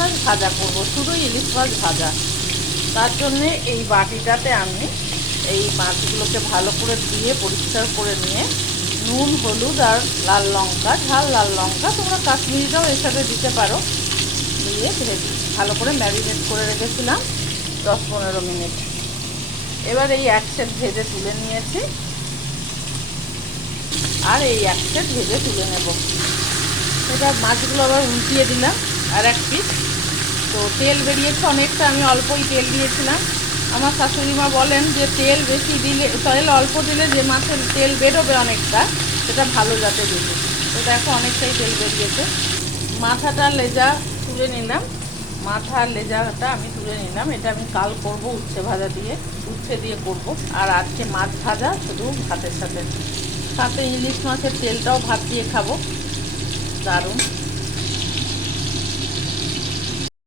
মাছ ভাজা করব, শুধু ইলিশ মাছ ভাজা। তার জন্যে এই বাটিটাতে আমি এই মাছগুলোকে ভালো করে ধুয়ে পরিষ্কার করে নিয়ে নুন, হলুদ আর লাল লঙ্কা, ঝাল লাল লঙ্কা, তোমরা কাশ্মীরিটাও এর সাথে দিতে পারো, দিয়ে ভালো করে ম্যারিনেট করে রেখেছিলাম 10-15 মিনিট। এবার এই এক সেট ভেজে তুলে নিয়েছি, আর এই এক সেট ভেজে তুলে নেব। এটা মাছগুলো আবার উল্টিয়ে দিলাম আর এক পিস। তো তেল বেরিয়েছে অনেকটা, আমি অল্পই তেল দিয়েছিলাম। আমার শাশুড়ি মা বলেন যে তেল বেশি দিলে, তেল অল্প দিলে যে মাছের তেল বেরোবে অনেকটা, সেটা ভালো জাতে দিলে। তো দেখো অনেকটাই তেল বেরিয়েছে। মাথাটা লেজা তুলে নিলাম, মাথা লেজাটা আমি তুলে নিলাম। এটা আমি কাল করব উচ্ছে ভাজা দিয়ে, উচ্ছে দিয়ে করব। আর আজকে মাছ ভাজা শুধু ভাতের সাথে, সাথে ইলিশ মাছের তেলটাও ভাত দিয়ে খাবো, দারুণ।